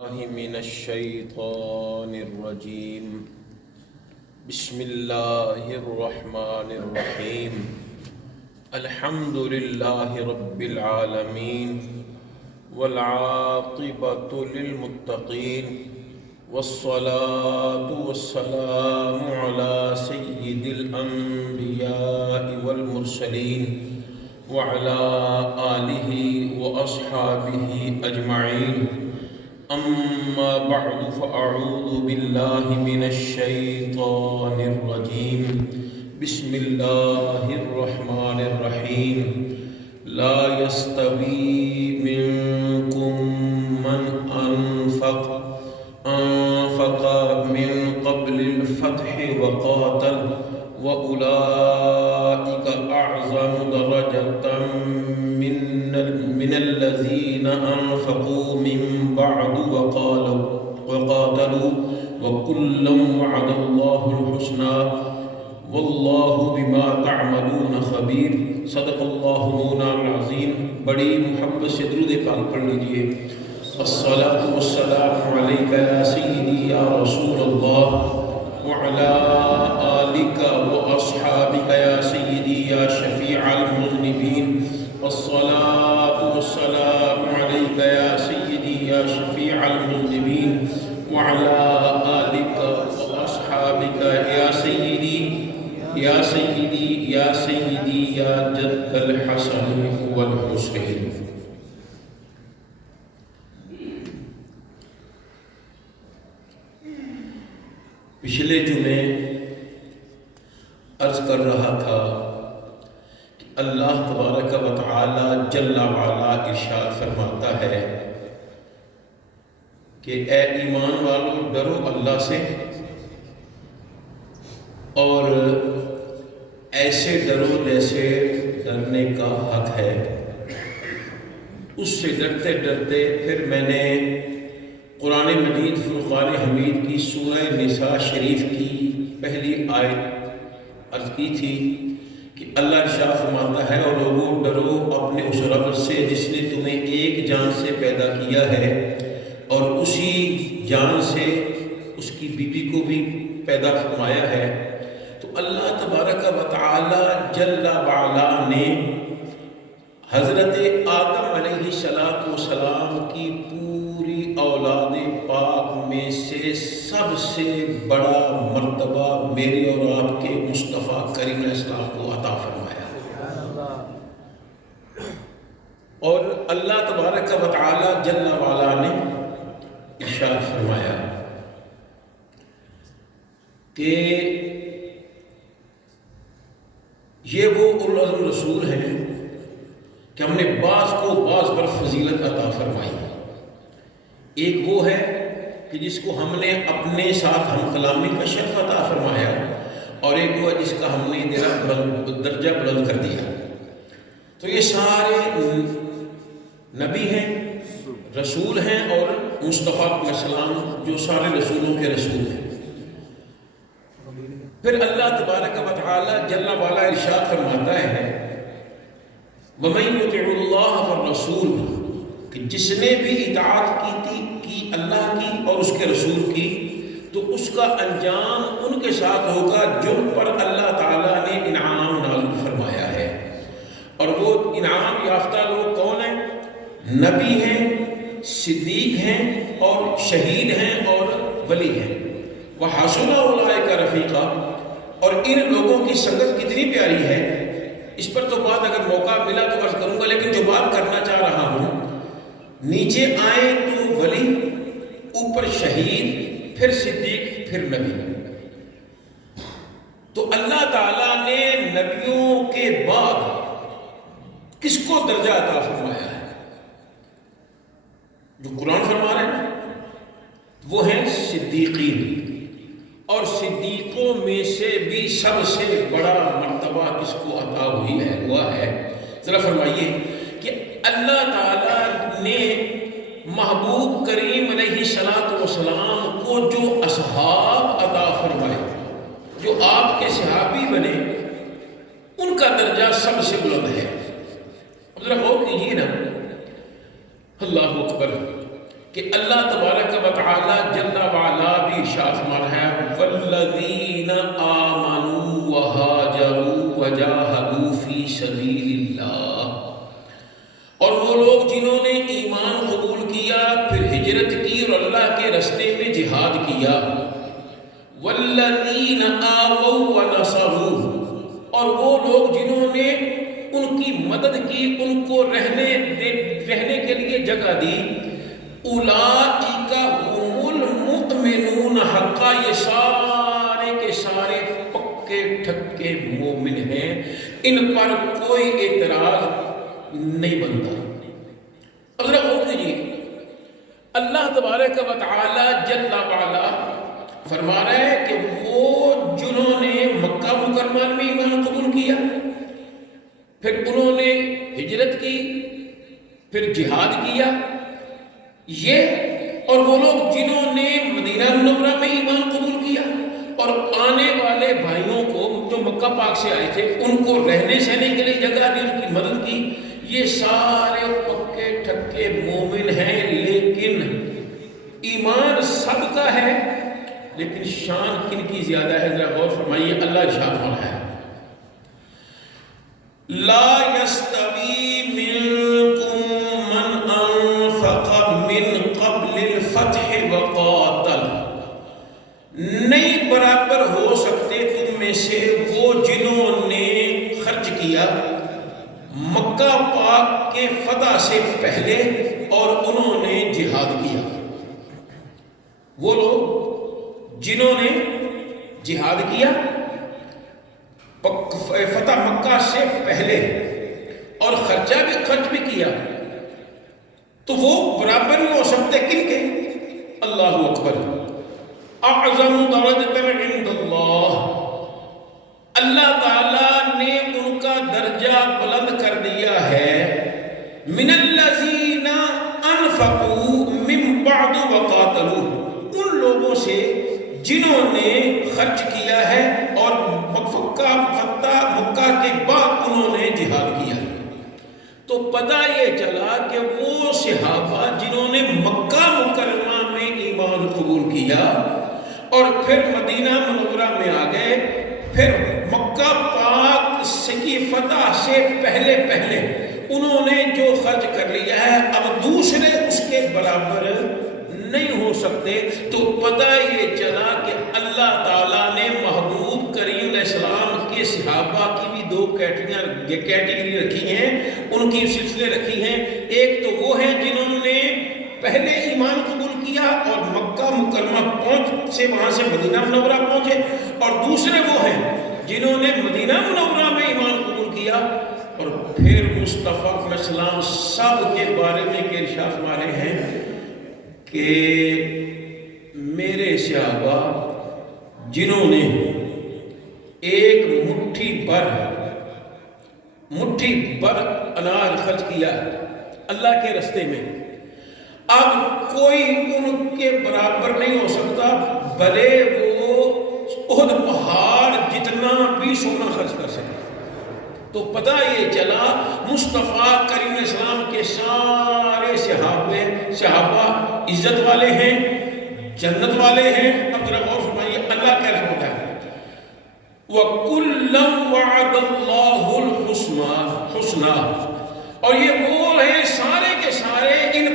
الله من الشيطان الرجيم. بسم الله الرحمن الرحيم. الحمد لله رب العالمين والعاقبة للمتقين والصلاة والسلام على سيد الأنبياء والمرسلين وعلى آله وأصحابه أجمعين. أما بعد فأعوذ بالله من الشيطان الرجيم. بسم الله الرحمن الرحيم. لا يستوي منكم من أنفق من قبل الفتح وقاتل وأولئك أعظم درجة من الذين أنفقوا من بعد وقاتلوا وكلا وعد الله الحسنى والله بما تعملون خبير. صدق اللہ مولانا العظیم. بڑی محبت سے درود پاک پڑھ لیجئے. الصلاۃ والسلام علیک یا سیدی یا رسول اللہ وعلی آلک واصحابک یا سیدی یا شفیع المذنبین. الصلاۃ والسلام علیک یا سیدی یا شفیع المذنبین وعلی آلک واصحابک یا سیدی یا سیدی یا سیدی یا جد الحسن والحسین. پچھلے جمعے عرض کر رہا تھا کہ اللہ تبارک و تعالی جل وعلا ارشاد فرماتا ہے کہ اے ایمان والو ڈرو اللہ سے اور ایسے ڈرو جیسے ڈرنے کا حق ہے. اس سے ڈرتے ڈرتے پھر میں نے قرآن مجید فرقان حمید کی سورہ نساء شریف کی پہلی آیت عرض کی تھی کہ اللہ ارشاد فرماتا ہے اور لوگوں ڈرو اپنے اس رب سے جس نے تمہیں ایک جان سے پیدا کیا ہے اور اسی جان سے اس کی بیوی کو بھی پیدا فرمایا ہے. تو اللہ تبارک و تعالی جل وعلا نے حضرت آدم علیہ السلام کی پوری اولاد پاک میں سے سب سے بڑا مرتبہ میرے اور آپ کے مصطفیٰ کریم علیہ السلام کو عطا فرمایا. اور اللہ تبارک و تعالی جل وعلا نے ارشاد فرمایا کہ یہ وہ اولو العزم رسول ہیں کہ ہم نے بعض کو بعض پر فضیلت عطا فرمائی. ایک وہ ہے کہ جس کو ہم نے اپنے ساتھ ہم کلامی کا شرف عطا فرمایا اور ایک وہ جس کا ہم نے درجہ بلند کر دیا. تو یہ سارے نبی ہیں، رسول ہیں اور مصطفیٰ علیہ السلام جو سارے رسولوں کے رسول ہیں. پھر اللہ تبارک و تعالی جل وعلا ارشاد فرماتا ہے وَمَن يُطِعِ اللَّهَ فَالرَّسُولُ کہ جس نے بھی اطاعت کی اللہ کی اور اس کے رسول کی تو اس کا انجام ان کے ساتھ ہوگا جن پر اللہ تعالیٰ نے انعام نازل فرمایا ہے. اور وہ انعام یافتہ لوگ کون ہیں؟ نبی ہیں، صدیق ہیں اور شہید ہیں اور ولی ہیں. وَحَسُنَ أُولَٰئِكَ رَفِيقًا اور ان لوگوں کی سنگت کتنی پیاری ہے. اس پر تو بات اگر موقع ملا تو عرض کروں گا، لیکن جو بات کرنا چاہ رہا ہوں نیچے آئیں تو ولی، اوپر شہید، پھر صدیق، پھر نبی. تو اللہ تعالیٰ نے نبیوں کے بعد کس کو درجہ عطا فرمایا ہے؟ جو قرآن فرما رہے ہیں وہ ہیں صدیقین. اور صدیقوں میں سے بھی سب سے بڑا مرتبہ کس کو عطا ہوئی ہے وہ ہے، ذرا فرمائیے کہ اللہ تعالیٰ نے محبوب کریم علیہ السلام کو جو اصحاب عطا فرمائے، جو آپ کے صحابی بنے، ان کا درجہ سب سے بلند ہے. ذرا غور کیجیے نا، اللہ اکبر، کہ اللہ تبارک و تعالی جل وعلا بھی ارشاد فرما ہے والذین آمنوا وہاجروا وجاہدوا فی سبیل اللہ، اور وہ لوگ جنہوں نے ایمان قبول کیا پھر ہجرت کی اور اللہ کے رستے میں جہاد کیا، والذین آووا ونصروا، اور وہ لوگ جنہوں نے ان کی مدد کی، ان کو رہنے کے لیے جگہ دی، اولئک هم المؤمنون حقا، یہ سارے کے سارے پکے ٹھکے مومن ہیں، ان پر کوئی اعتراض نہیں بنتا۔ اب ذرا غور کیجیے، اللہ تبارک و تعالی جل وعلا فرما رہا ہے کہ وہ جنہوں نے مکہ مکرمہ میں ایمان قبول کیا، پھر انہوں نے ہجرت کی، پھر جہاد کیا، یہ اور وہ لوگ جنہوں نے مدینہ منورہ میں ایمان قبول کیا اور آنے والے بھائیوں کو جو مکہ پاک سے آئے تھے ان کو رہنے سہنے کے لیے جگہ دی، ان کی مدد کی، یہ سارے پکے ٹھکے مومن ہیں۔ لیکن ایمان سب کا ہے، لیکن شان کن کی زیادہ ہے؟ ذرا غور فرمائیے، اللہ ارشاد فرما ہے لا يستوي منكم من انفق من قبل الفتح وقاتل، نہیں برابر ہو سکتے تم میں سے وہ جنہوں نے خرچ کیا مکہ پاک کے فتح سے پہلے اور انہوں نے جہاد کیا۔ وہ لوگ جنہوں نے جہاد کیا فتح مکہ سے پہلے اور خرچ بھی کیا، تو وہ برابر نہیں ہو سکتے کن کے؟ اللہ اکبر، اعظم درجۃ عند اللہ، اللہ تعالی نے ان کا درجہ بلند کر دیا ہے، من الذین انفقوا من بعد وقاتلوا، ان لوگوں سے جنہوں نے خرچ کیا ہے اور مکہ کے بعد انہوں نے جہاد کیا۔ تو پتہ یہ چلا کہ وہ صحابہ جنہوں نے مکہ مکرمہ میں ایمان قبول کیا اور پھر مدینہ منورہ میں آ گئے، پھر مکہ پاک کی فتح سے پہلے انہوں نے جو خرچ کر لیا ہے اب دوسرے اس کے برابر نہیں ہو سکتے۔ تو پتہ یہ چلا کہ اللہ تعالیٰ نے محبوب کریم علیہ السلام کے صحابہ کی بھی دو کیٹیگری رکھی ہیں، ان کی سلسلے رکھی ہیں۔ ایک تو وہ ہیں جنہوں نے پہلے ایمان قبول کیا اور مکہ مکرمہ سے وہاں سے مدینہ منورہ پہنچے، اور دوسرے وہ ہیں جنہوں نے مدینہ منورہ میں ایمان قبول کیا اور پھر مصطفیٰ علیہ السلام سب کے بارے میں کہ ارشاد فرما رہے ہیں کہ میرے صحابہ جنہوں نے ایک مٹھی بھر اناج خرچ کیا اللہ کے رستے میں، اب کوئی ان کے برابر نہیں ہو سکتا، بھلے وہ احد پہاڑ جتنا بھی سونا خرچ کر سکے۔ تو پتہ یہ چلا مصطفیٰ کریم علیہ السلام کے سارے صحابہ عزت والے ہیں، جنت والے ہیں۔ اب ذرا غور فرمائیے، اللہ کیا فرماتا ہے وَكُلًّا وَعَدَ اللَّهُ الْحُسْنَى، اور یہ وہ ہیں سارے کے سارے ان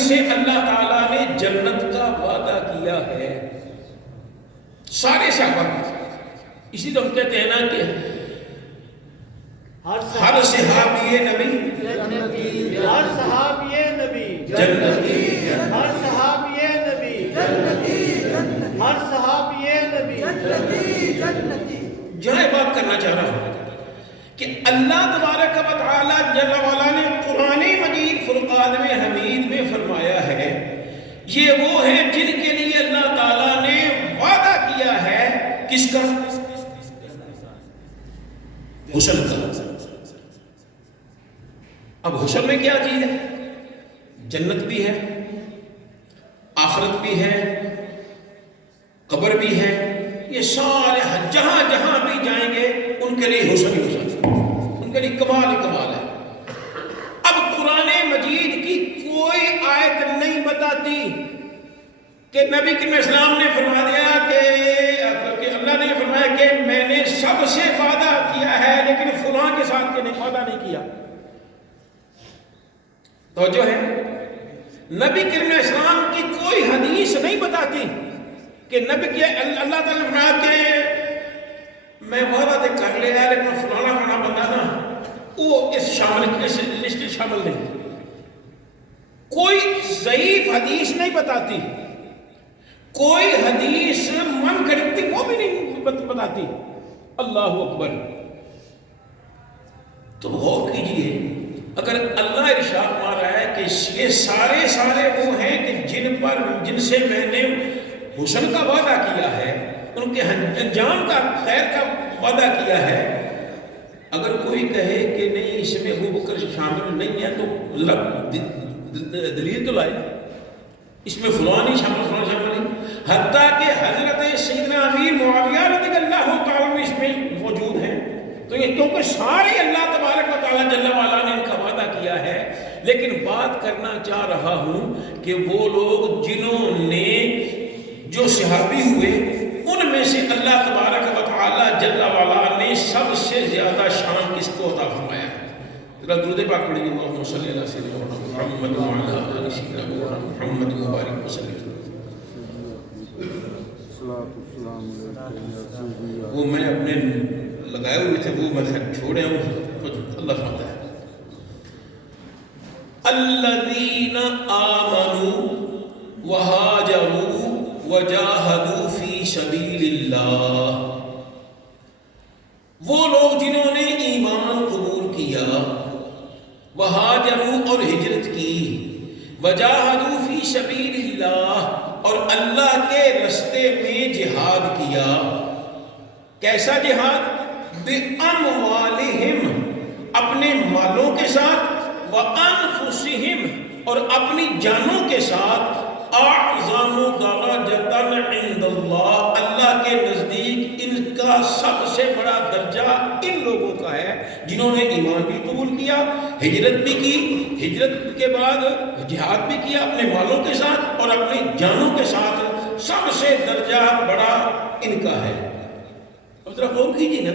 سے اللہ تعالیٰ نے جنت کا وعدہ کیا ہے، سارے صحابہ۔ اسی تو ہم کہتے ہیں نا کہ ہر صحابی نبی جنتی، ہر صحابی نبی جنتی، ہر صحابی نبی جنتی، ہر صحابی نبی جنتی۔ جہاں بات کرنا چاہ رہا ہوں کہ اللہ تبارک و تعالی جل وعلا نے قرآن مجید فرقان میں حمید میں فرمایا ہے یہ وہ ہیں جن کے لیے اللہ تعالیٰ نے وعدہ کیا ہے، کس کا؟ حسن کا۔ اب حسن میں کیا چیز ہے؟ جنت بھی ہے، آخرت بھی ہے، قبر بھی ہے، یہ سارے جہاں جہاں بھی جائیں گے ان کے لیے حسن ہی حسن، ان کے لیے کمال ہی کمال ہے۔ اب قرآن مجید کی کوئی آیت نہیں بتاتی کہ نبی کریم اسلام نے فرما دیا کہ اللہ نے فرمایا کہ میں نے سب سے وعدہ کیا ہے لیکن فلاں کے ساتھ کے وعدہ نہیں کیا. تو جو ہے نبی کریم اسلام کی کوئی حدیث نہیں بتاتی کہ نبی کی اللہ تعالیٰ نے فرمایا کہ میں وعدہ تو کر لیا لیکن فلانا بندہ نا وہ اس لسٹ میں شامل نہیں. کوئی ضعیف حدیث نہیں بتاتی, کوئی حدیث من گھڑتی وہ بھی نہیں بتاتی. اللہ اکبر. تو غور کیجئے, اگر اللہ ارشاد مار رہا ہے کہ یہ سارے وہ ہیں کہ جن سے میں نے حسن کا وعدہ کیا ہے, ان کے انجام کا خیر کا وعدہ کیا ہے, اگر کوئی کہے کہ نہیں اس میں ابو بکر شامل نہیں ہے تو ذرا دلیل تو لائے, اس میں فلانی شامل نہیں. حتیٰ کہ حضرت سیدنا امیر معاویہ رضی اللہ تعالیٰ عنہ اس میں موجود ہیں. تو یہ کیونکہ سارے اللہ تبارک و تعالیٰ جل وعلا نے ان کا وعدہ کیا ہے, لیکن بات کرنا چاہ رہا ہوں کہ وہ لوگ جنہوں نے جو صحابی ہوئے ان میں سے اللہ تبارک و تعالیٰ جل وعلا نے سب سے زیادہ شان کس کو عطا فرمایا ہے. ذرا درود پاک پڑھیے, اللہم صلی اللہ علیہ وسلم محمد وعلی آل سیدنا محمد مبارک وسلم. وہ میں اپنے لگائے ہوئے تھے وہ میں چھوڑے ہوں. اللہ فرماتا ہے الذین آمنوا وہاجروا وجاہدوا فی سبیل اللہ. وہ لوگ جنہوں نے ایمان قبول کیا, وہاجروا اور ہجرت کی, وجاہدوا فی سبیل اللہ اور اللہ کے رستے میں جہاد کیا. کیسا جہاد؟ بِأَمْوَالِهِمْ اپنے مالوں کے ساتھ, وَأَنفُسِهِمْ اور اپنی جانوں کے ساتھ, اعظم درجۃ عند اللہ اللہ کے نزدیک ان کا سب سے بڑا درجہ ان لوگوں کا ہے جنہوں نے ایمان بھی قبول کیا, ہجرت بھی کی, ہجرت کے بعد جہاد بھی کیا اپنے مالوں کے ساتھ اور اپنی جانوں کے ساتھ. سب سے درجہ بڑا ان کا ہے. اب ذرا غور کیجیے نا,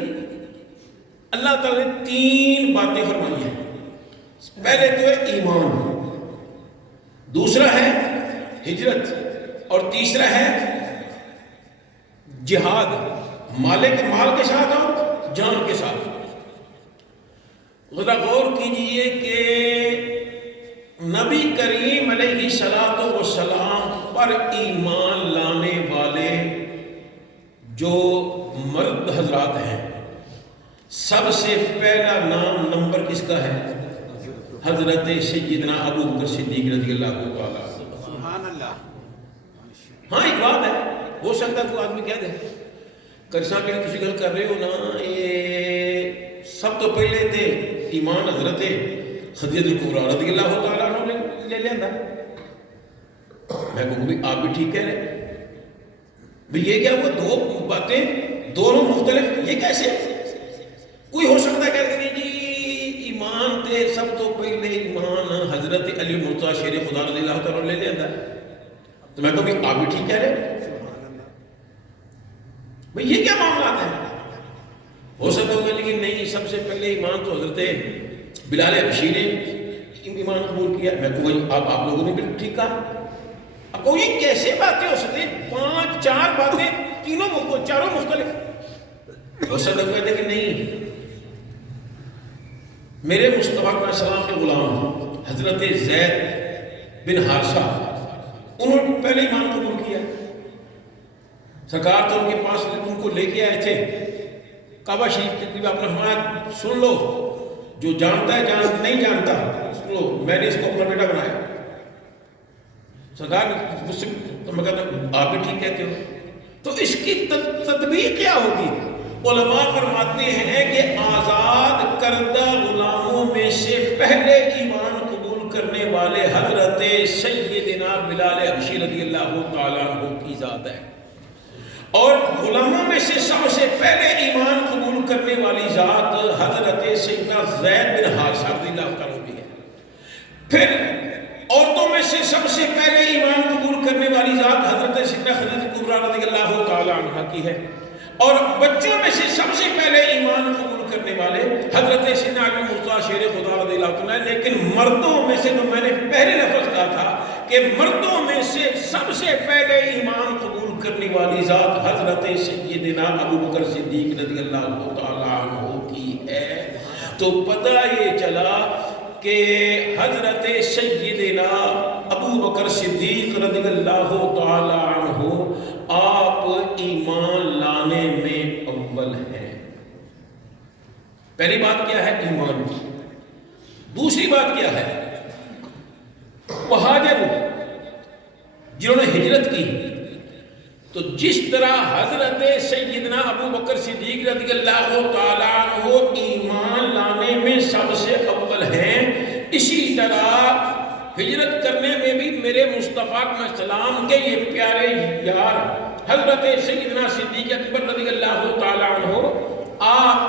اللہ تعالیٰ نے 3 باتیں فرمائی ہیں. پہلے تو ہے ایمان, دوسرا ہے ہجرت, اور تیسرا ہے جہاد, مال کے ساتھ اور جان کے ساتھ. ذرا غور کیجئے کہ نبی کریم علیہ السلام پر ایمان لانے والے جو مرد حضرات ہیں, سب سے پہلا نمبر کس کا ہے؟ حضرت سیدنا ابو بکر صدیق رضی اللہ تعالیٰ. سبحان اللہ. ہاں ایک بات ہے, ہو سکتا ہے کوئی آدمی کہہ دے کرساں کے لیے کسی گل کر رہے ہو نا, یہ سب تو پہلے تھے ایمان حضرت خدیجہ الکبریٰ رضی اللہ تعالیٰ عنہ نے لے لیا. میں کہوں بھی آپ بھی ٹھیک کہہ رہے بھئی, یہ کیا وہ 2 باتیں دونوں مختلف, یہ کیسے؟ کوئی ہو سکتا ہے کہتے ہیں جی ایمان تے سب تو پہلے ایمان حضرت علی مرتضیٰ شیر خدا رضی اللہ تعالیٰ لے لیا. تو میں کہوں بھی آپ بھی ٹھیک کہہ رہے بھئی, یہ کیا معاملات ہیں؟ ہو سکتا ہوگا لیکن نہیں, سب سے پہلے ایمان تو حضرت بلال حبشی نے ایمان قبول کیا. میں کہوں آپ لوگوں نے بالکل ٹھیک کہا. اب کہو یہ کیسے باتیں ہو سکتی ہیں؟ 5-4 باتیں چاروں مختلف. ہو سکتا ہوگا لیکن نہیں, میرے مصطفیٰ علیہ السلام کے غلام حضرت زید بن حارثہ, انہوں نے پہلے ایمان قبول کیا. سرکار تو ان کے پاس ان کو لے کے آئے تھے کعبہ شریف کے قریب. آپ نے فرمایا سن لو, جو جانتا ہے نہیں جانتا سن لو, میں نے اس کو اپنا بیٹا بنایا. سرکار مجھ سے تو میں کہتا ہوں آپ بھی ٹھیک کہتے ہو. تو اس کی تطبیق کیا ہوگی؟ علماء فرماتے ہیں کہ آزاد کردہ غلاموں میں سے پہلے ایمان قبول کرنے والے حضرت سیدنا بلال حبشی رضی اللہ تعالیٰ عنہ کی ذات ہے, اور غلاموں میں سے سب سے پہلے ایمان قبول کرنے والی ذات حضرت سیدنا زید بن حارثہ رضی اللہ تعالیٰ عنہ ہے. پھر عورتوں میں سے سب سے پہلے ایمان قبول کرنے والی ذات حضرت سیدنا خدیجہ کبریٰ رضی اللہ تعالی عنہ کی ہے، اور بچوں میں سے سب سے پہلے ایمان قبول کرنے والے حضرت سیدنا علی مرتضیٰ شیر خدا رضی اللہ عنہ۔ لیکن مردوں میں سے جو میں نے پہلے لفظ کہا تھا کہ مردوں میں سے سب سے پہلے ایمان قبول کرنے والی ذات حضرت سیدنا ابو بکر صدیق رضی اللہ تعالی عنہ کی ہے، تو پتہ یہ چلا کہ حضرت سیدنا ابو بکر صدیق رضی اللہ تعالی عنہ آپ ایمان لانے میں اول ہیں۔ پہلی بات کیا ہے؟ ایمان کی۔ دوسری بات کیا ہے؟ مہاجر، جنہوں نے ہجرت کی۔ تو جس طرح حضرت سیدنا ابو بکر صدیق رضی اللہ تعالی عنہ ایمان لانے میں سب سے اول ہیں، اسی طرح ہجرت کرنے میں بھی میرے مصطفیٰ علیہ السلام کے یہ پیارے یار حضرت سیدنا صدیق اکبر رضی اللہ تعالی عنہ آپ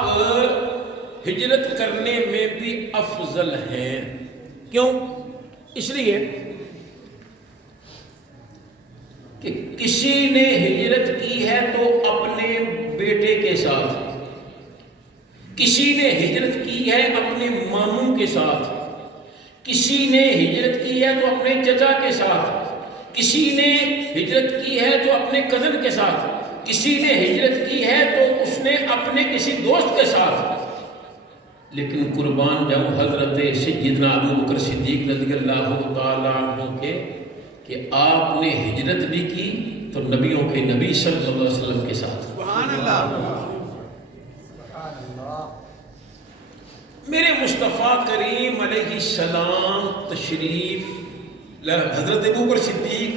ہجرت کرنے میں بھی افضل ہیں۔ کیوں؟ اس لیے کہ کسی نے ہجرت کی ہے تو اپنے بیٹے کے ساتھ، کسی نے ہجرت کی ہے اپنے ماموں کے ساتھ، کسی نے ہجرت کی ہے تو اپنے چچا کے ساتھ، کسی نے ہجرت کی ہے تو اپنے کزن کے ساتھ، کسی نے ہجرت کی ہے تو اس نے اپنے کسی دوست کے ساتھ۔ لیکن قربان جاؤں حضرت سیدنا ابو بکر صدیق رضی اللہ تعالی عنہ کے کہ آپ نے ہجرت بھی کی تو نبیوں کے نبی صلی اللہ علیہ وسلم کے ساتھ۔ سبحان اللہ۔ میرے مصطفیٰ کریم علیہ السلام تشریف حضرت ابو بکر صدیق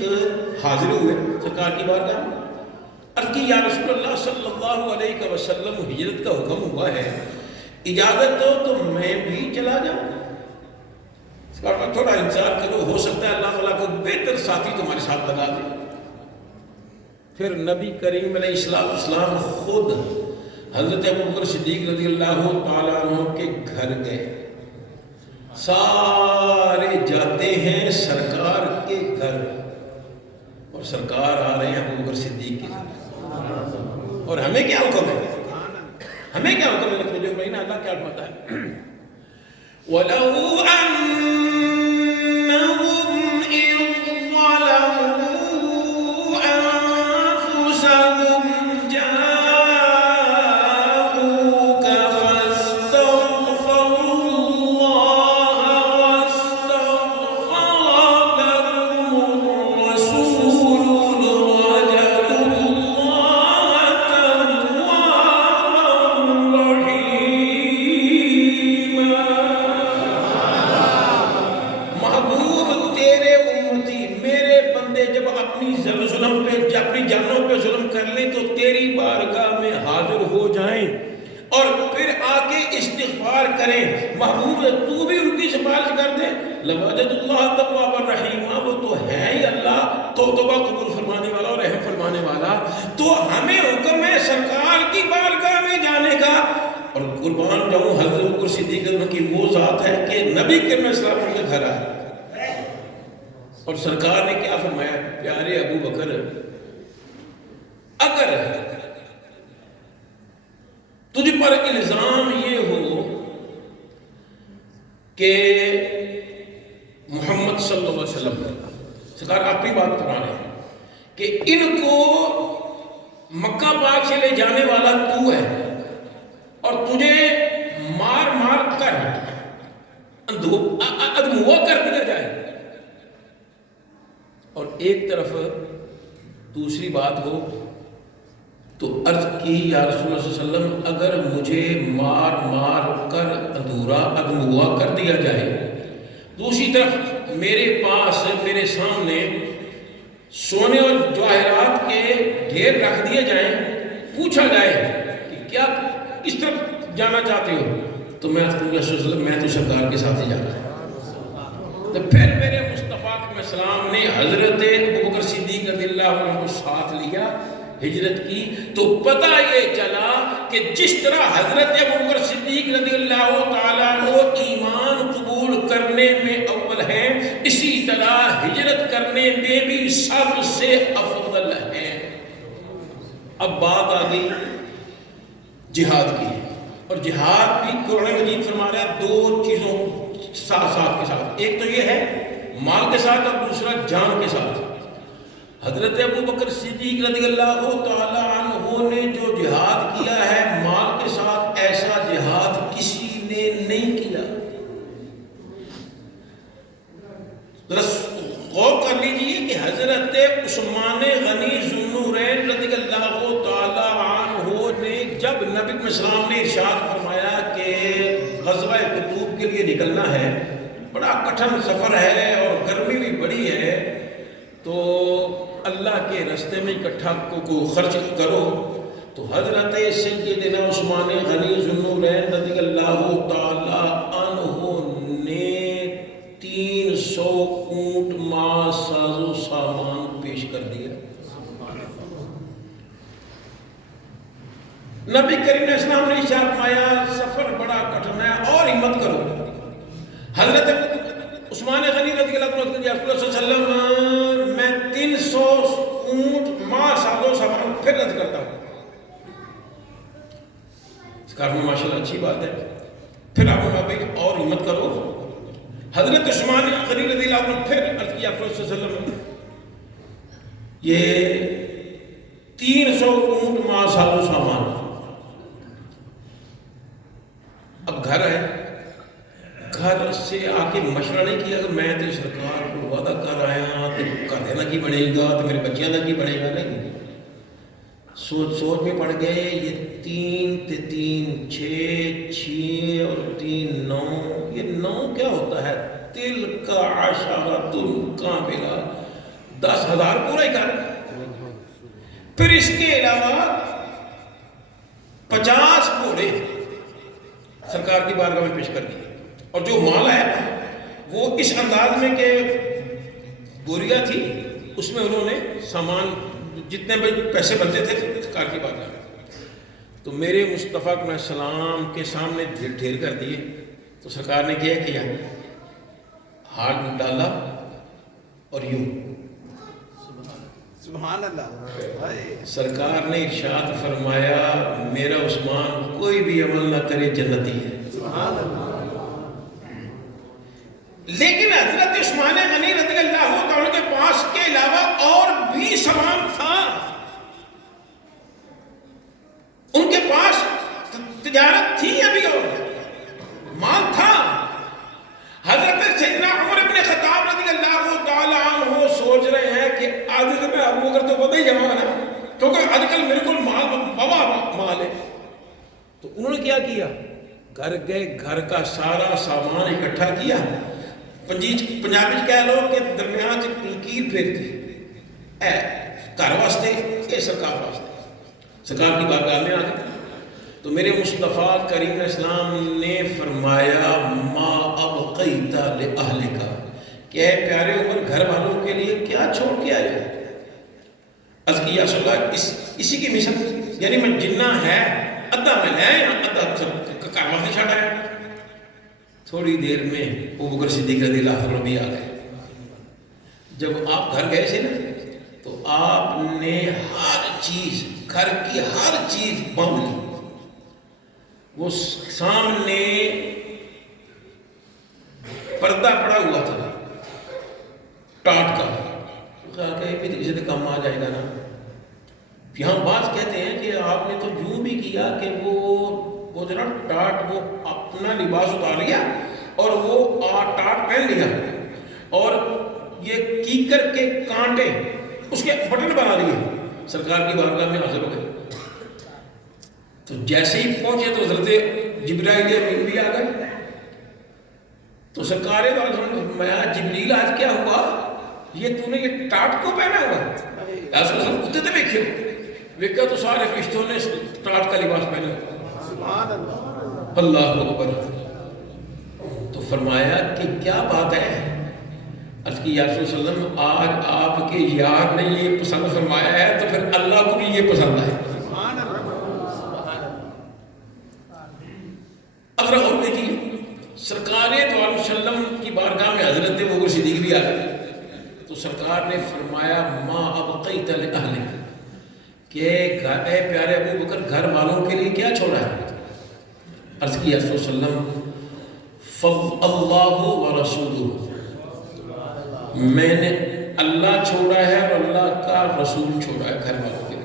حاضر ہوئے سرکار کی بارگاہ میں، عرض کی یا رسول اللہ صلی اللہ علیہ وسلم ہجرت کا حکم ہوا ہے، اجازت دو تو میں بھی چلا جاؤں۔ تھوڑا انتظار کرو، ہو سکتا ہے اللہ تعالیٰ کو بہتر ساتھی تمہارے ساتھ لگا دے۔ پھر نبی کریم علیہ السلام خود حضرت ابو بکر صدیق رضی اللہ تعالیٰ عنہ کے گھر گئے۔ سارے جاتے ہیں سرکار کے گھر، اور سرکار آ رہے ہیں ابو بکر صدیق کے گھر، اور ہمیں کیا حکم ہے؟ ہمیں کیا حکم ہے؟ جو مہینہ اللہ کیا فرماتا ہے؟ وَلَوْ أَنَّهُمْ إِذْ ظَلَمُوا أَنفُسَهُمْ جَاءُوكَ فَاسْتَغْفَرُوا اللَّهَ وَاسْتَغْفَرَ لَهُمُ الرَّسُولُ لَوَجَدُوا اللَّهَ تَوَّابًا رَحِيمًا۔ محبوب تیرے امتی میرے بندے جب اپنی ظلم پہ اپنی جانوں پہ ظلم کر لیں تو تیری بارگاہ میں حاضر ہو جائیں اور پھر آ کے استغفار کریں، محبوب تو بھی ان کی سفارش کر دے۔ لوجد اللہ توابا رحیما، وہ تو ہے ہی اللہ توبہ قبول فرمانے والا اور رحم فرمانے والا۔ تو ہمیں حکم ہے سرکار کی بارگاہ میں جانے کا، اور قربان جاؤں حضرت بکر صدیق کی وہ ذات ہے کہ نبی کریم صلی اللہ علیہ وسلم کے گھر آئے، اور سرکار نے کیا فرمایا؟ پیارے ابو بکر، اگر تجھ پر الزام یہ ہو کہ محمد صلی اللہ علیہ وسلم، سرکار اپنی بات کرا رہے ہیں کہ ان کو مکہ پاک سے لے جانے والا تو ہے، اور تجھے مار مار کر ادموا کر دیا جائے، اور ایک طرف دوسری بات ہو تو عرض کی یا رسول اللہ صلی اللہ علیہ وسلم اگر مجھے مار مار کر ادموا کر دیا جائے، دوسری طرف میرے پاس میرے سامنے سونے اور جواہرات کے ڈھیر رکھ دیے جائیں، پوچھا جائے کہ کیا کس طرف جانا چاہتے ہو، تو میں تو سرکار کے ساتھ ہی جانا ہے۔ تو پھر میرے مصطفیٰ علیہ السلام نے حضرت ابو بکر صدیق رضی اللہ عنہ کو ساتھ لیا، ہجرت کی۔ تو پتہ یہ چلا کہ جس طرح حضرت ابو بکر صدیق رضی اللہ تعالیٰ عنہ ایمان قبول کرنے میں اول ہیں، اسی طرح ہجرت کرنے میں بھی سب سے افضل ہے۔ اب بات آ گئی جہاد کی، اور جہاد بھی قرآن مجید فرما رہا ہے دو چیزوں ساتھ ساتھ کے ساتھ، ایک تو یہ ہے مال کے ساتھ اور دوسرا جان کے ساتھ۔ حضرت ابو بکر صدیق رضی اللہ تعالی عنہ نے جو جہاد کیا ہے مال کے ساتھ، ایسا جہاد کسی نے نہیں کیا۔ غور کر لیجئے کہ حضرت عثمان غنی ذو النورین رضی اللہ تعالی عنہ نے جب نبی علیہ السلام نے ارشاد فرمایا کہ غزوہ تبوک کے لیے نکلنا ہے، بڑا کٹھن سفر ہے اور گرمی بھی بڑی ہے، تو اللہ کے راستے میں اکٹھا کو خرچ کرو، تو حضرت سیدنا عثمان غنی ذو النورین رضی اللہ تعالی عنہ نے 300 اونٹ ماں ساز و سامان پیش کر دیا۔ نبی کریم علیہ السلام نے ارشاد فرمایا سفر بڑا کٹھن ہے اور ہمت کرو۔ حضرت عثمان غنی رضی اللہ عنہ نے رسول اللہ صلی اللہ علیہ وسلم میں 300 اونٹ ماں ساز و سامان پھر رد کرتا ہوں۔ اس کار میں ماشاءاللہ اچھی بات ہے، پھر آپ نے اور ہمت کرو۔ حضرت عثمان غنی رضی اللہ عنہ پھر عرض کیا رسول اللہ صلی اللہ علیہ وسلم یہ 300 اونٹ ماں ساز و سامان۔ اب گھر آئے، گھر سے آ کے مشورہ نہیں کیا کہ میں تو سرکار کو وعدہ کر آیا تو گھر دینا کی بنے گا تو میرے بچیاں کا کی بنے گا، نہیں، سوچ میں پڑ گئے یہ 3 تے 3 6 6 اور 3 9، یہ 9 کیا ہوتا ہے؟ تلک عشرۃ کاملہ، 10,000 پورا ہی کر۔ پھر اس کے علاوہ 50 گھوڑے سرکار کی بارگاہ میں پیش کر دیے، اور جو مال ہے وہ اس انداز میں کہ بوریا تھی، اس میں انہوں نے سامان جتنے بھی پیسے بنتے تھے سرکار کی بارگاہ میں، تو میرے مصطفیٰ علیہ السلام کے سامنے ڈھیر کر دیے۔ تو سرکار نے کیا کیا، ہاتھ ڈالا اور یوں سبحان اللہ، سرکار نے ارشاد فرمایا میرا عثمان کوئی بھی عمل نہ کرے جنتی ہے۔ سبحان اللہ۔ لیکن حضرت عثمان غنی رضی اللہ تعالیٰ کے پاس کے علاوہ اور بھی سامان تھا، ان کے پاس تجارت تھی ابھی اور مال تھا۔ حضرت سیدنا عمر بن خطاب رضی اللہ تعالیٰ عنہ سوچ رہے ہیں کہ آج میں ابو بکر تو پتہ ہی جمع ہے نا، کیونکہ آج کل میرے کو مال ہے، تو انہوں نے کیا کیا، گھر گئے، گھر کا سارا سامان اکٹھا کیا، پنجابی کہہ لو کہ درمیان سے لکیر پھیرتی اے گھر واسطے، اے سرکار واسطے، سرکار کی بارگاہ میں آ گئے۔ تو میرے مصطفیٰ کریم اسلام نے فرمایا ما ابقیت لأہلک، کہ اے پیارے عمر گھر والوں کے لیے کیا چھوڑ کے آئے؟ عرض کی یا رسول اللہ اسی کی مثال، یعنی میں جنہ ہے ادھا میں لے یا ادھا گھر واسطے چھڑ آیا۔ تھوڑی دیر میں ابو بکر صدیق رضی اللہ عنہ بھی آ گئے۔ جب آپ گھر گئے تھے نا تو آپ نے ہر چیز، گھر کی ہر چیز باندھ لی۔ وہ سامنے پردہ پڑا ہوا تھا ٹاٹ کا، کہا کہ یہ بھی کسی سے کم آ جائے گا نا۔ یہاں بعض کہتے ہیں کہ آپ نے تو یوں بھی کیا کہ وہ ذرا ٹاٹ، وہ اپنا لباس اتار لیا اور وہ ٹاٹ پہن لیا، اور یہ کیکر کے کانٹے اس کے بٹن بنا لیے، سرکار کی بارگاہ میں حاضر ہو گئے۔ تو جیسے ہی پہنچے تو حضرت جبرائیل امین بھی آ گئے۔ تو سرکار میں جبریل آج کیا ہوا، یہ تو نے یہ ٹاٹ کو پہنا ہوا ہے؟ ایسا کتے تھے ویکھے، ویکھا تو سارے فرشتوں نے ٹاٹ کا لباس پہنا ہوا۔ اللہ اکبر۔ تو فرمایا کہ کیا بات ہے؟ عرض کی یا رسول اللہ علیہ وسلم آج آپ کے یار نے یہ پسند فرمایا ہے تو پھر اللہ کو بھی یہ پسند ہے۔ افرا اور دیکھیے سرکار دو علیہ وسلم کی بارگاہ میں حضرت ابو بکر صدیق بھی آ گئے۔ تو سرکار نے فرمایا ما ابقیت لأہلک، کہ اے پیارے ابو بکر گھر والوں کے لیے کیا چھوڑا ہے؟ عرض کیا صلی اللہ علیہ وسلم فاللہ ورسولہ، میں نے اللہ چھوڑا ہے اور اللہ کا رسول چھوڑا ہے گھر والوں کے لیے.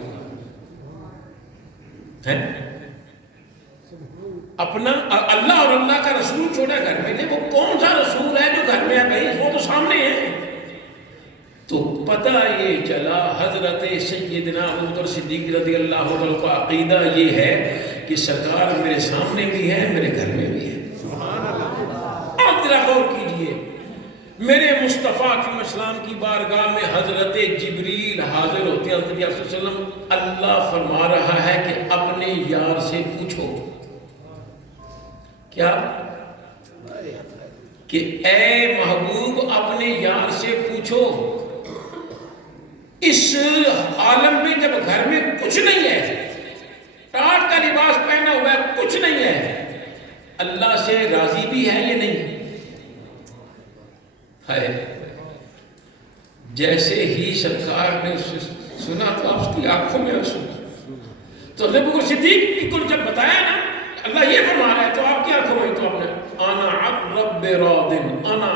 اپنا اللہ اور اللہ کا رسول چھوڑا ہے گھر میں. وہ کون سا رسول ہے جو گھر میں ہے بھائی؟ وہ تو سامنے ہے. تو پتہ یہ چلا حضرت سیدنا ابو بکر صدیق رضی اللہ عنہ کا عقیدہ یہ ہے کہ سرکار میرے سامنے بھی ہے، میرے گھر میں بھی ہے. آپ ذرا غور کیجئے، میرے مصطفیٰ کی اسلام کی بارگاہ میں حضرت جبریل حاضر ہوتے ہیں. حضرت صلی اللہ علیہ وسلم اللہ فرما رہا ہے کہ اپنے یار سے پوچھو. کیا؟ کہ اے محبوب اپنے یار سے پوچھو. اس عالم میں جب گھر میں کچھ نہیں ہے، ٹاٹ کا لباس پہنا ہوا ہے، کچھ نہیں ہے، اللہ سے راضی بھی ہے یہ نہیں ہے. جیسے ہی سرکار نے سنا تو آپ کی آنکھوں میں آنسو. تو حضرت ابو بکر صدیق کو جب بتایا نا اللہ یہ فرما رہا ہے تو آپ کی آنکھوں میں تو آپ نے انا رب راضٍ، انا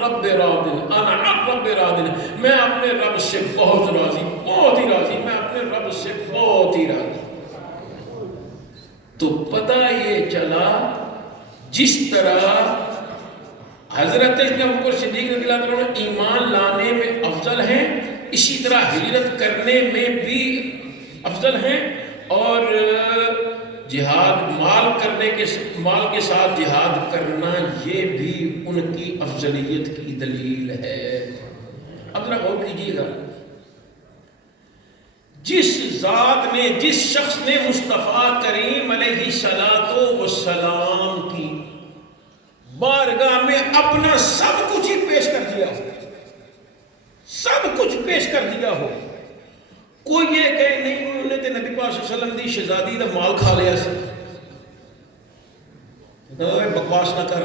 رب راضٍ، انا رب راضٍ، میں اپنے رب سے بہت راضی، بہت ہی راضی، میں اپنے رب سے بہت ہی راضی. تو پتہ یہ چلا جس طرح حضرت ابو بکر صدیق رضی اللہ عنہ ایمان لانے میں افضل ہیں، اسی طرح ہجرت کرنے میں بھی افضل ہیں. اور جہاد مال کے ساتھ جہاد کرنا یہ بھی ان کی افضلیت کی دلیل ہے. اب ذرا غور کیجیے گا، جس شخص نے مصطفیٰ کریم علیہ السلام کی بارگاہ میں اپنا سب کچھ ہی پیش کر دیا ہو، سب کچھ پیش کر دیا ہو، کوئی یہ کہے نہیں انہوں نے تے نبی پاک صلی اللہ علیہ وسلم دی شہزادی دا مال کھا لیا سی، بکواس نہ کر.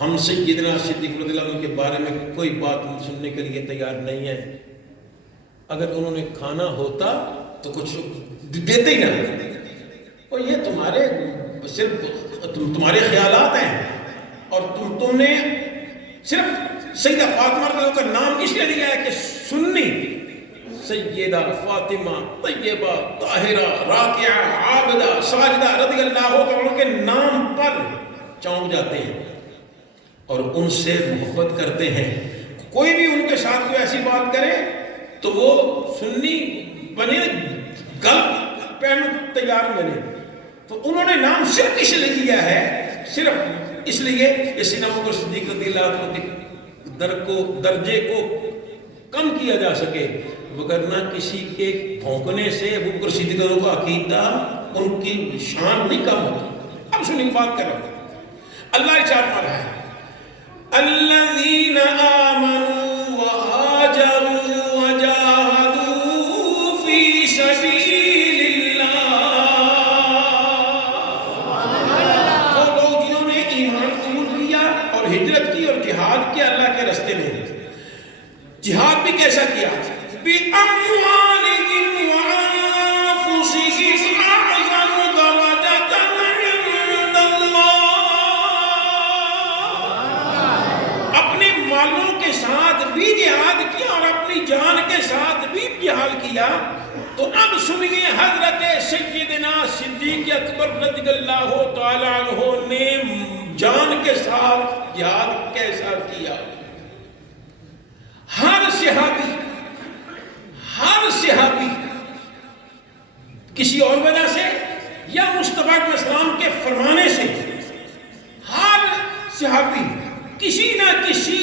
ہم سیدنا صدیق رضی اللہ عنہ کے بارے میں کوئی بات سننے کے لیے تیار نہیں ہے. اگر انہوں نے کھانا ہوتا تو کچھ دیتے ہی نہ. اور یہ تمہارے صرف تمہارے خیالات ہیں، اور تم نے صرف سیدہ فاطمہ رضی اللہ عنہ کا نام اس لیے دیا ہے کہ سنی سیدہ فاطمہ طیبہ طاہرہ راکعہ عابدہ ساجدہ رضی اللہ عنہ کے نام پر چونک جاتے ہیں اور ان سے محبت کرتے ہیں. کوئی بھی ان کے ساتھ کوئی ایسی بات کرے تو وہ سنی بنے، گل پہن تیار بنے. تو انہوں نے نام صرف اس لیے دیا ہے، صرف اس لیے کہ سیدنا ابو بکر صدیق رضی اللہ عنہ کے درجے کو کم کیا جا سکے، وگرنہ کسی کے بھونکنے سے ابو بکر صدیق کا عقیدہ ان کی شان نہیں کم ہوتی. اب سنیں بات کر رہا ہوں. اللہ ارشاد فرما رہا ہے الذین آمنوا وہاجروا وجاہدوا فی سبیل اللہ. وہ لوگ جنہوں نے ایمان قبول کیا اور ہجرت کی اور جہاد کیا اللہ کے راستے میں. جہاد بھی کیسا کیا؟ بِأَمْوَالِهِمْ وَأَنفُسِهِمْ أَعْظَمُ دَرَجَةً عِندَ اللَّهِ. اپنے مالوں کے ساتھ بھی جہاد کیا اور اپنی جان کے ساتھ بھی جہاد کیا. تو اب سنیے حضرت سیدنا صدیق اکبر رضی اللہ تعالیٰ عنہ نے جان کے ساتھ جہاد کیسا کیا. ہر صحابی کسی اور وجہ سے یا مصطفیٰ علیہ السلام کے فرمانے سے، ہر صحابی کسی نہ کسی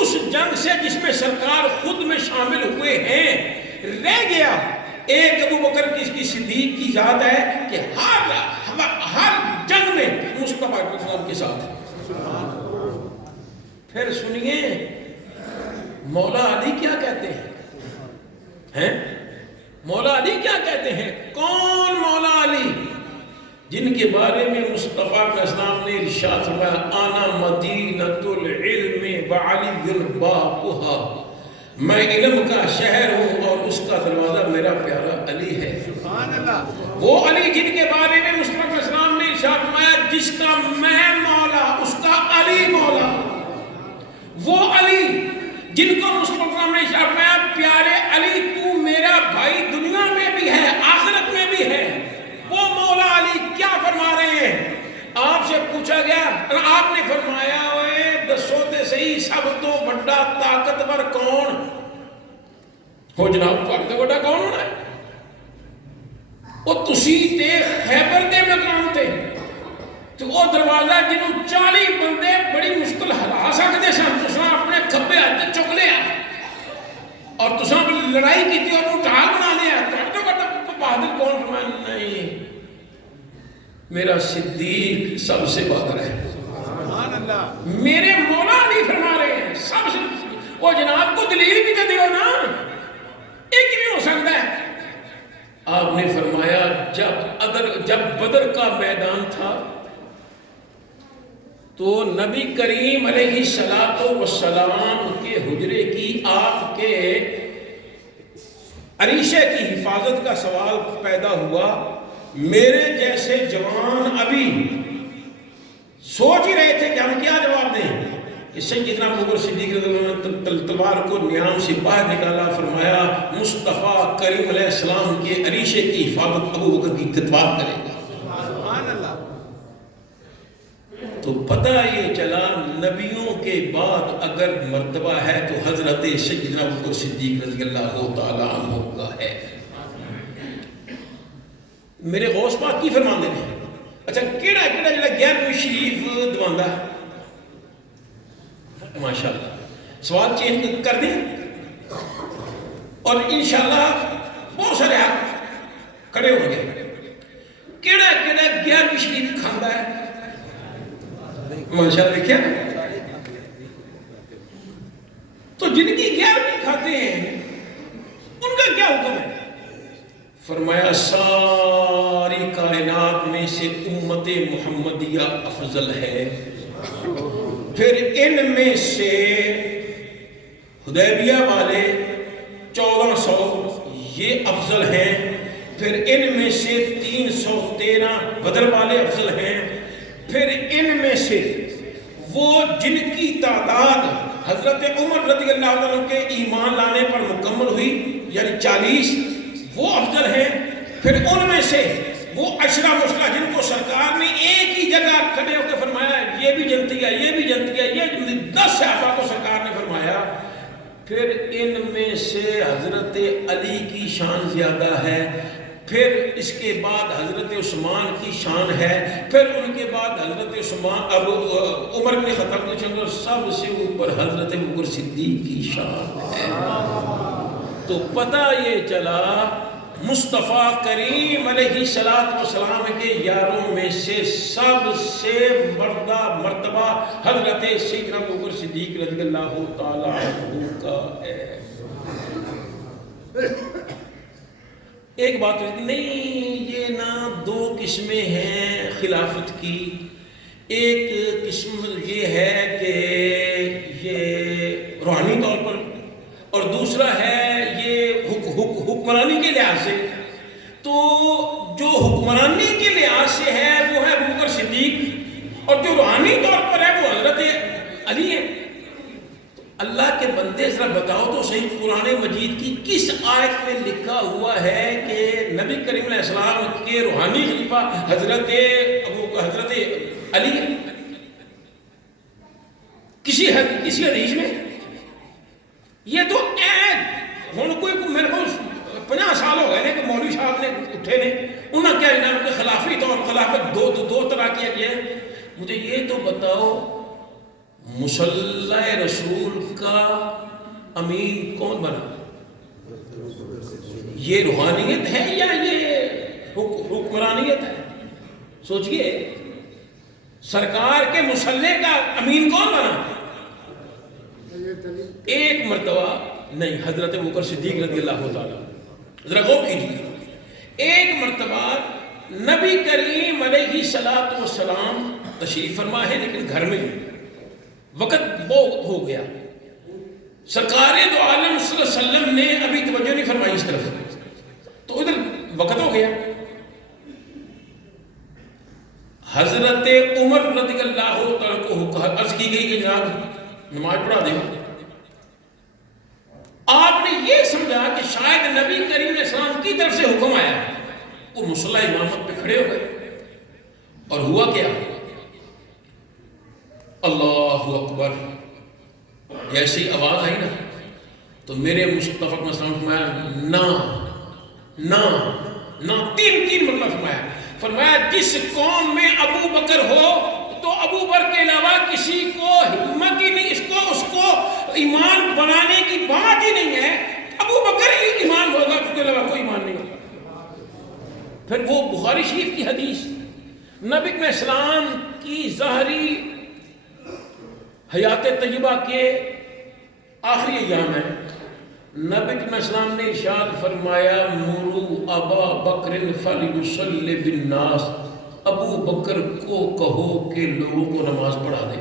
اس جنگ سے جس میں سرکار خود میں شامل ہوئے ہیں رہ گیا. ایک ابو بکر کی صدیق کی ذات ہے کہ ہر جنگ میں مصطفیٰ علیہ السلام کے ساتھ. پھر سنیے مولا علی کیا کہتے ہیں؟ مولا علی کیا کہتے ہیں؟ کون مولا علی جن کے بارے میں مصطفیٰ علیہ السلام نے ارشاد فرمایا انا مدینۃ العلم وعلی بابها، میں علم کا شہر ہوں اور اس کا دروازہ میرا سبحان اللہ. وہ علی جن کے بارے میں مصطفیٰ علیہ السلام نے ارشاد فرمایا جس کا میں مولا اس کا علی مولا. وہ علی جن کو مصطفیٰ علیہ السلام نے ارشاد فرمایا پیارے علی تو میرا بھائی دنیا میں بھی ہے آخرت میں بھی ہے، وہ مولا علی کیا فرما رہے ہیں؟ آپ سے پوچھا گیا، آپ نے فرمایا اوے دسو تے صحیح سب تو بڑا طاقتور کون ہو؟ جناب تواڈے تو بڑا کون ہونا ہے؟ وہ تسی تے خیبر دے مقام تے تو وہ دروازہ جنوں 40 بندے بڑی مشکل ہلا سکتے سن، تساں اپنے کھبے ہاتھ چک لیا اور تساں لڑائی کی اور وہ ٹال بنا لیا. تو بہادر کون؟ فرمایا نہیں میرا صدیق سب سے بہادر ہے. سبحان اللہ. میرے مولا نہیں فرما رہے ہیں سب سے. وہ جناب کو دلیل بھی تو دیو نا، ایک نہیں ہو سکتا ہے. آپ نے فرمایا جب بدر کا میدان تھا تو نبی کریم علیہ السلام کے حجرے کی آپ کے عریشے کی حفاظت کا سوال پیدا ہوا. میرے جیسے جوان ابھی سوچ ہی رہے تھے کہ ہم کیا جواب دیں کہ سیدنا ابوبکر صدیق رضی اللہ عنہ تلوار کو نیام سے باہر نکالا. فرمایا مصطفیٰ کریم علیہ السلام کے عریشے کی حفاظت ابوبکر کی خدمت کرے گا. سبحان اللہ. تو پتہ یہ چلا نبیوں کے بعد اگر مرتبہ ہے تو حضرت سیدنا ابوبکر صدیق رضی اللہ تعالیٰ عنہ کا ہے. میرے غوث پاک کی فرمان دے ہیں. اچھا کیڑا جڑا 11ویں شریف دواندا ماشاءاللہ سوال چینج کر دیں اور انشاءاللہ بہت سارے ہاتھ کھڑے ہو گئے. کیڑا 11ویں شریف کھاندا ہے ماشاءاللہ دیکھیں. تو جن کی 11ویں کھاتے ہیں ان کا کیا حکم ہے؟ فرمایا ساری کائنات میں سے امت محمدیہ افضل ہے. پھر ان میں سے حدیبیہ والے 1400 یہ افضل ہیں. پھر ان میں سے 313 بدر والے افضل ہیں. پھر ان میں سے وہ جن کی تعداد حضرت عمر رضی اللہ عنہ کے ایمان لانے پر مکمل ہوئی یعنی 40 وہ افضل ہیں. پھر ان میں سے وہ عشرہ مشرہ جن کو سرکار نے ایک ہی جگہ کھڑے ہو کے فرمایا یہ بھی جنتی ہے یہ بھی جنتی ہے، یہ 10 صحابہ کو سرکار نے فرمایا. پھر ان میں سے حضرت علی کی شان زیادہ ہے. پھر اس کے بعد حضرت عثمان کی شان ہے. پھر ان کے بعد حضرت عثمان اب عمر بن خطاب کی شان، سب سے اوپر حضرت ابوبکر صدیق کی شان ہے. تو پتہ یہ چلا مصطفیٰ کریم علیہ السلام کے یاروں میں سے سب سے بڑا مرتبہ حضرت سیدنا ابوبکر صدیق رضی اللہ تعالیٰ عنہ کا ہے. ایک بات نہیں، یہ نہ 2 قسمیں ہیں خلافت کی. ایک قسم یہ ہے کہ یہ روحانی طور پر، اور دوسرا ہے یہ حکمرانی کے لحاظ سے. تو جو حکمرانی کے لحاظ سے ہے وہ ہے ابوبکر صدیق، اور جو روحانی طور پر ہے وہ حضرت علی ہے. اللہ کے بندے ذرا بتاؤ تو صحیح قرآن مجید کی کس آیت میں لکھا ہوا ہے کہ نبی کریم علیہ السلام کے روحانی خلیفہ حضرت علی ہے؟ کسی حدیث میں؟ یہ تو کوئی میرے کو 50 سال ہو گئے کہ مولوی صاحب نے اٹھے نے انہوں کیا جناب کہ خلافی طور خلافت دو طرح کیا گیا ہے. مجھے یہ تو بتاؤ مصلی رسول کا امین کون بنا؟ یہ روحانیت ہے یا یہ حکمرانیت ہے؟ سوچئے سرکار کے مصلی کا امین کون بنا؟ ایک مرتبہ نہیں، حضرت ابوبکر صدیق رضی اللہ تعالیٰ. ذرا غور کیجیے. ایک مرتبہ نبی کریم علیہ السلام تشریف فرما ہے لیکن گھر میں وقت بہت ہو گیا. سرکار دو عالم صلی اللہ علیہ وسلم نے ابھی توجہ نہیں فرمائی اس طرف، تو ادھر وقت ہو گیا. نماز پڑھا دیں. آپ نے یہ سمجھا کہ شاید نبی کریم علیہ السلام کی طرف سے حکم آیا. وہ مصلی امامت پہ کھڑے ہو گئے اور ہوا کیا؟ اللہ اکبر جیسی آواز آئی نا تو میرے مصطفیٰ صلی اللہ علیہ وسلم فرمایا نہ تین مرتبہ فرمایا جس قوم میں ابو بکر ہو تو ابو بکر کے علاوہ کسی کو ہمت ہی نہیں، اس کو ایمان بنانے کی بات ہی نہیں ہے. ابو بکر ہی ایمان ہوگا، اس کے علاوہ کوئی ایمان نہیں ہوگا. پھر وہ بخاری شریف کی حدیث نبی علیہ السلام کی ظاہری حیات طیبہ کے آخری ایام ہے. نبی علیہ السلام نے ارشاد فرمایا مرو ابا بکر فلیصلی بالناس، ابو بکر کو کہو کہ لوگوں کو نماز پڑھا دے.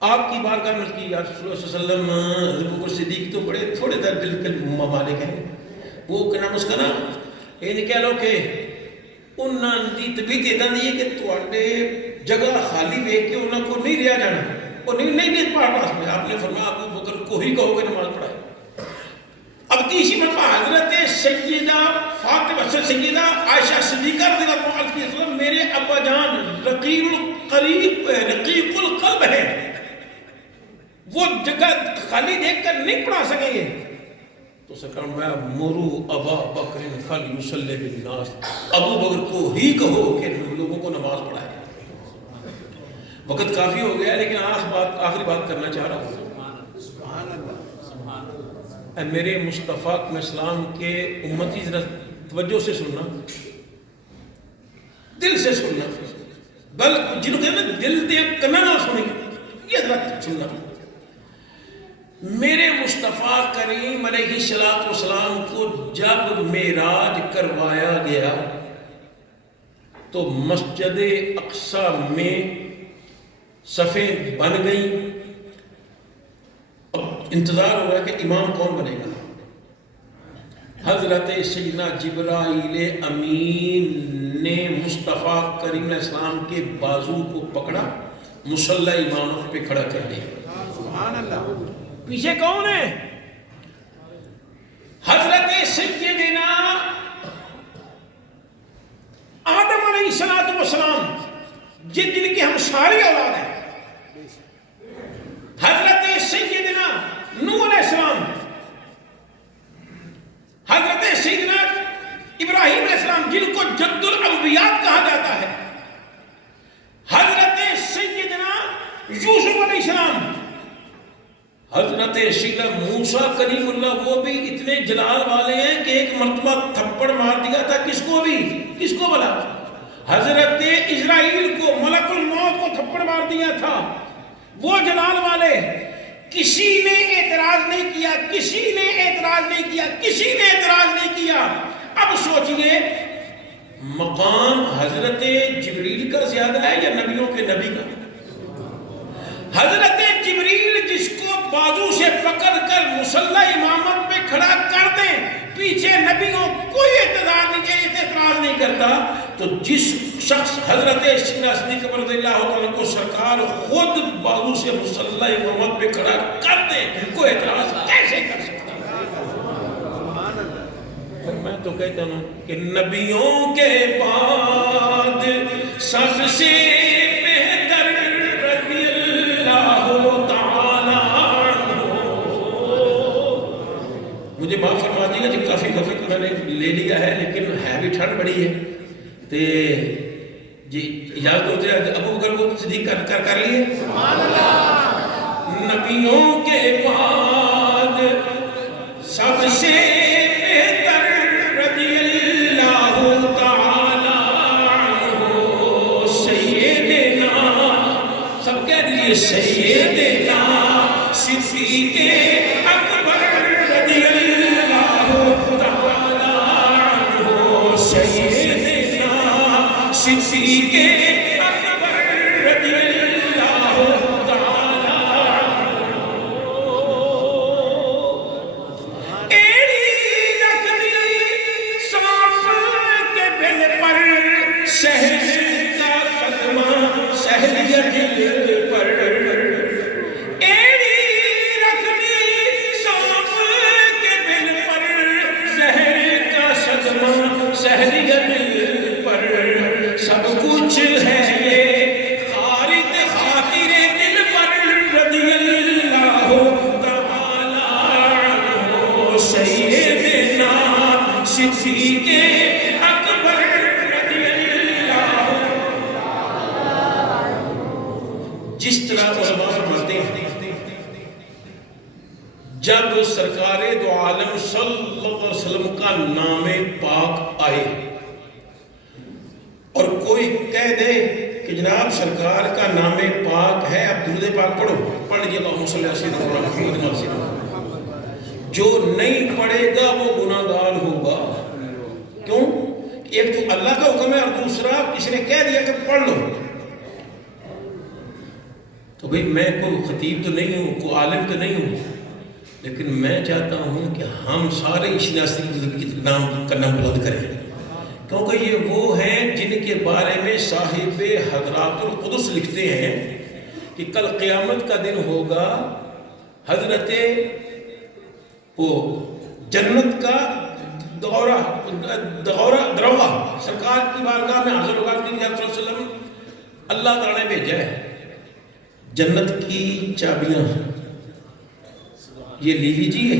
آپ کی بارگاہ میں کی یا رسول اللہ صلی اللہ علیہ وسلم حضرت ابوبکر صدیق تو بڑے تھوڑے در دل کے ممالک ہیں. وہ کہنا مسکنا یہ کہہ لو کہ انہاں دی طبیعت اداں دی ہے کہ تواڈے جگہ خالی ویکھ کے انہاں کو نہیں رہا جانا، وہ نہیں پڑھ پاس میں. آپ نے فرمایا ابو بکر کو ہی کہو کہ نماز پڑھائے. اب تیسری مرتبہ حضرت سیدہ فاطمہ سیدہ عائشہ صدیقہ رضی اللہ عنہ کی وسلم میرے ابا جان رقیق القلب ہے، وہ جگہ خالی دیکھ کر نہیں پڑھا سکیں گے. تو سرکار میں مرو ابا بکر فلیصلی بالناس، ابو بکر کو ہی کہو کہ لوگوں کو نماز پڑھائے. وقت کافی ہو گیا لیکن آخری بات کرنا چاہ رہا ہوں. اے میرے مصطفیٰ اسلام کے امتی ذرا توجہ سے سننا، دل سے سننا، بلکہ جنہوں کہتے ہیں دل دے کنا نہ سنیں یہ ذرا سننا. میرے مصطفیٰ کریم علیہ السلام کو جب معراج کروایا گیا تو مسجد اقصی میں صفیں بن گئیں. اب انتظار ہو رہا ہے کہ امام کون بنے گا. حضرت سیدنا جبرائیل امین نے مصطفیٰ کریم علیہ السلام کے بازو کو پکڑا، مصلی امامت پہ کھڑا کر دیا. سبحان اللہ. پیچھے کون ہے؟ حضرت سیدنا آدم علیہ السلام جن کی ہم ساری اولاد ہیں. حضرت سیدنا نوح علیہ السلام، حضرت سیدنا ابراہیم علیہ السلام جن کو جد الانبیاء کہا جاتا ہے، حضرت سیدنا یوسف علیہ السلام، حضرت سیدنا موسیٰ کلیم اللہ وہ بھی اتنے جلال والے ہیں کہ ایک مرتبہ تھپڑ مار دیا تھا کس کو بلا؟ حضرت اسرائیل کو، ملک الموت کو تھپڑ مار دیا تھا. وہ جلال والے کسی نے اعتراض نہیں کیا. اب سوچئے مقام حضرت جبریل کا زیادہ ہے یا نبیوں کے نبی کا؟ حضرت جبریل جس کو بازو سے پکڑ کر مصلی امامت پہ کھڑا کر دیں، پیچھے نبیوں کوئی اعتراض نہیں کرتا، تو جس شخص حضرت سیدنا صدیق رضی اللہ عنہ کو سرکار خود بازو سے مصلی امامت پہ کھڑا کر دیں، کوئی اعتراض کیسے کر سکتا؟ میں تو کہتا ہوں کہ نبیوں کے بعد سب سے بہتر رضی اللہ تعالیٰ عنہ. مجھے معاف فرما دیجیے کہ کافی وقت میں نے لے لیا ہے لیکن ہے بھی ٹھنڈ بڑی ہے تے جی اجازت ہوتے ہیں. ابو بکر کو صدیق کر لیے. سبحان اللہ. نبیوں کے بعد سب سے سیدنا صدیق اکبر رضی اللہ تعالی عنہ، سیدنا صدیق اکبر رضی اللہ تعالی عنہ. ایڑی رکھ دی سانپ کے بل پر شہد کا فتمہ، شہد یا دل سیدنا صدیق اکبر رضی اللہ۔ جس طرح علماء فرماتے ہیں جب سرکار دو عالم صلی اللہ علیہ وسلم کا نام پاک آئے اور کوئی کہہ دے کہ جناب سرکار کا نام پاک ہے، اب درود پاک پڑھو، پڑھ لیجیے اللہم صلی علی سیدنا محمد وعلی سیدنا، جو نہیں پڑھے گا وہ گناہ گار ہوگا۔ کیوں؟ ایک تو اللہ کا حکم ہے اور دوسرا کسی نے کہہ دیا کہ پڑھ لو۔ تو بھئی میں کوئی خطیب تو نہیں ہوں، کوئی عالم تو نہیں ہوں، لیکن میں چاہتا ہوں کہ ہم سارے اس ناصری نام کا نام بلند کریں، کیونکہ یہ وہ ہیں جن کے بارے میں صاحب حضرات القدس لکھتے ہیں کہ کل قیامت کا دن ہوگا، حضرت وہ جنت کا دروازہ سرکار کی بارگاہ میں حاضر ہوگا کہ یا رسول اللہ صلی اللہ علیہ وسلم اللہ تعالیٰ نے بھیجا ہے جنت کی چابیاں یہ لے لیجیے،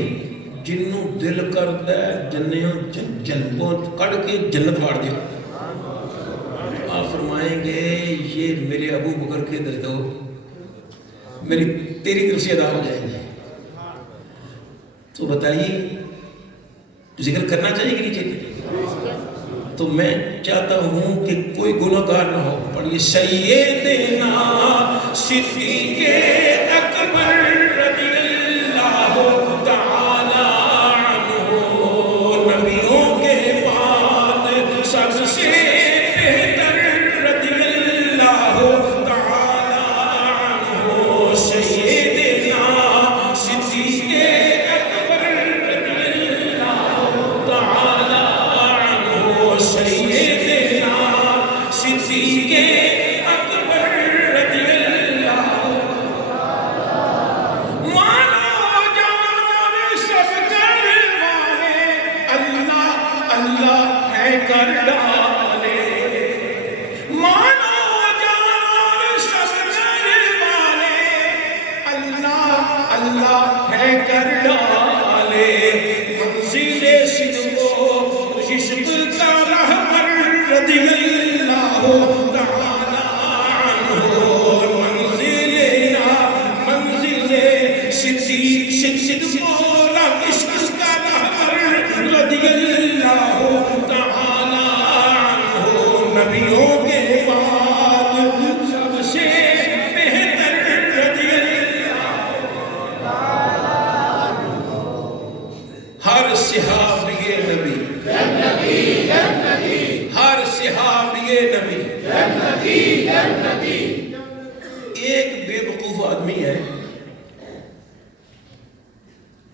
جنوں دل کرتا ہے جنوں کڑ کے جنت وار دے۔ آپ فرمائیں گے یہ میرے ابو بکر کے دے دو، میری تیری طرف سے ادا ہو جائے گی۔ تو بتائیے ذکر کرنا چاہیے کہ نہیں چاہیے؟ تو میں چاہتا ہوں کہ کوئی گناہ گار نہ ہو، پڑھیے سیدنا صدیق اکبر رضی اللہ تعالی عنہ، نبیوں کے بعد سب سے بہتر رضی اللہ تعالی عنہ، سیدنا صدیق اکبر رضی اللہ تعالی عنہ، سیدنا صدیق اکبر رضی اللہ۔ مانو جان سب کر والے، اللہ اللہ ہے کر ڈالے، مانو جان سب کر والے، اللہ اللہ ہے کر ڈالے، منزل صدق و عشق کا رہبر رضی اللہ تعالی عنہ، منزل صدق و عشق کا رہبر رضی اللہ تعالی عنہ، نبیوں کے بعد سب سے بہتر رضی اللہ۔ ہر صحابی نبی ہر صحابی نبی ایک بے وقوف آدمی ہے،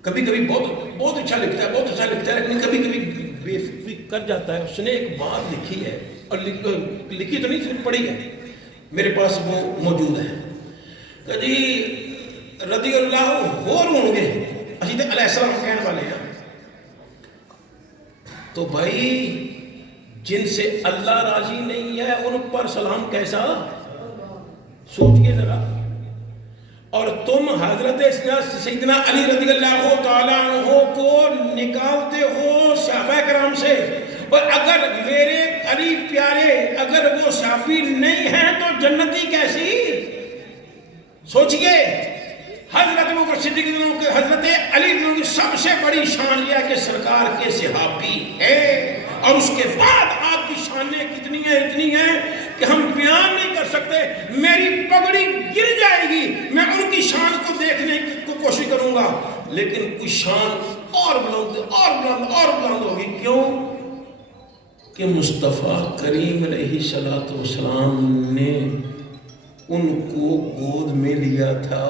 کبھی کبھی بہت اچھا لکھتا ہے لیکن کبھی کبھی بے فکری کر جاتا ہے۔ اس نے ایک بات لکھی ہے اور لکھی تو نہیں صرف پڑھی ہے، میرے پاس وہ موجود ہے کہ جی رضی اللہ ہور ہوں گے، اسی تے علیہ السلام کہنے والے ہیں۔ تو بھائی جن سے اللہ راضی نہیں ہے ان پر سلام کیسا؟ سوچئے ذرا۔ اور تم حضرت سیدنا علی رضی اللہ تعالیٰ عنہ کو نکالتے ہو صحابہ کرام سے، اور اگر میرے علی پیارے اگر وہ صحابی نہیں ہیں تو جنتی کیسی؟ سوچئے حضرت ابوبکر صدیق کے حضرت علی کی سب سے بڑی شان یہ ہے کہ سرکار کے صحابی ہے، اور اس کے بعد آپ کی شانیں کتنی ہیں اتنی ہیں کہ ہم بیان نہیں کر سکتے، میری پگڑی گر جائے گی میں ان کی شان کو دیکھنے کی کوشش کروں گا، لیکن کچھ شان اور بلند ہوگی۔ کیوں؟ کہ مصطفیٰ کریم علیہ السلام نے ان کو گود میں لیا تھا۔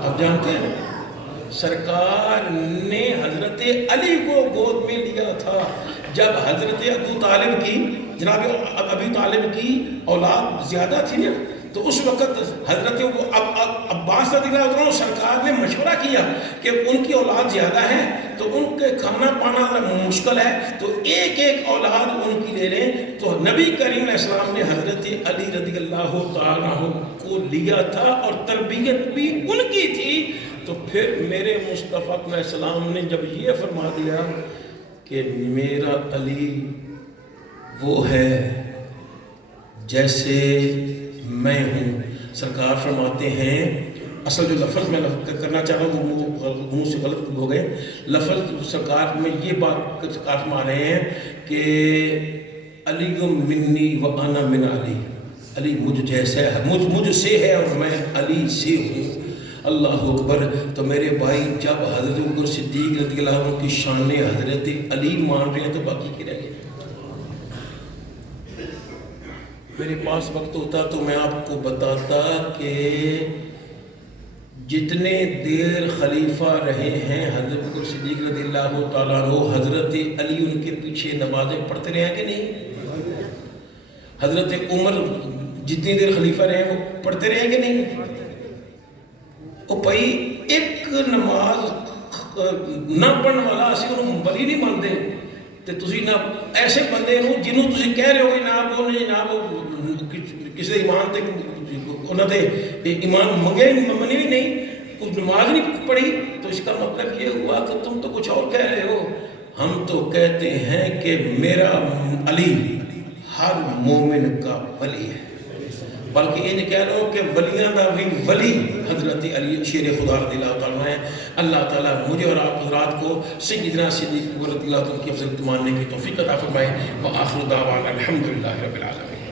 آپ جانتے ہیں سرکار نے حضرت علی کو گود میں لیا تھا جب حضرت ابو طالب کی جناب ابی طالب کی اولاد زیادہ تھی نا، تو اس وقت حضرت عباس رضی اللہ عنہ سرکار نے مشورہ کیا کہ ان کی اولاد زیادہ ہے تو ان کے کھانا پانا مشکل ہے، تو ایک اولاد ان کی لے لیں۔ تو نبی کریم علیہ السلام نے حضرت علی رضی اللہ تعالیٰ عنہ کو لیا تھا اور تربیت بھی ان کی تھی، تو پھر میرے مصطفیٰ علیہ السلام نے جب یہ فرما دیا کہ میرا علی وہ ہے جیسے میں ہوں، سرکار فرماتے ہیں، اصل جو لفظ میں کرنا چاہ رہا ہوں وہ منہ سے غلط ہو گئے، لفظ سرکار میں یہ بات سرکار فرما رہے ہیں کہ علی منی و انا من علی، علی مجھ جیسا ہے، مجھ سے ہے اور میں علی سے ہوں۔ اللہ اکبر۔ تو میرے بھائی جب حضرت ابوبکر صدیق رضی اللہ عنہ کی شان حضرت علی مان رہے ہیں تو باقی کی رہ گئے؟ میرے پاس وقت ہوتا تو میں آپ کو بتاتا کہ جتنے دیر خلیفہ رہے ہیں حضرت ابوبکر صدیق رضی اللہ تعالیٰ عنہ، حضرت علی ان کے پیچھے نمازیں پڑھتے رہے ہیں کہ نہیں؟ حضرت عمر جتنی دیر خلیفہ رہے ہیں وہ پڑھتے رہے ہیں کہ نہیں؟ وہ بھائی ایک نماز نہ پڑھنے والا اسی انہوں ولی نہیں مانتے، تو تسی نہ ایسے بندے ہوں جنہوں تسی کہہ رہے ہو کہ نہ وہ نہیں، نہ وہ کسی ایمان تے انہوں نے ایمان منگے منی بھی نہیں، کچھ نماز نہیں پڑھی، تو اس کا مطلب یہ ہوا کہ تم تو کچھ اور کہہ رہے ہو۔ ہم تو کہتے ہیں کہ میرا علی ہر مومن کا ولی ہے، بلکہ یہ نہیں کہہ رہا ہوں کہ ولیاں دا بھی ولی حضرت علی شیر خدا رضی اللہ تعالیٰ ہے۔ اللہ تعالیٰ مجھے اور آپ حضرات کو سیدنا صدیق رضی اللہ تعالیٰ کی افضل ماننے کی توفیق عطا فرمائے۔ وآخر دعوانا الحمدللہ رب العالمین۔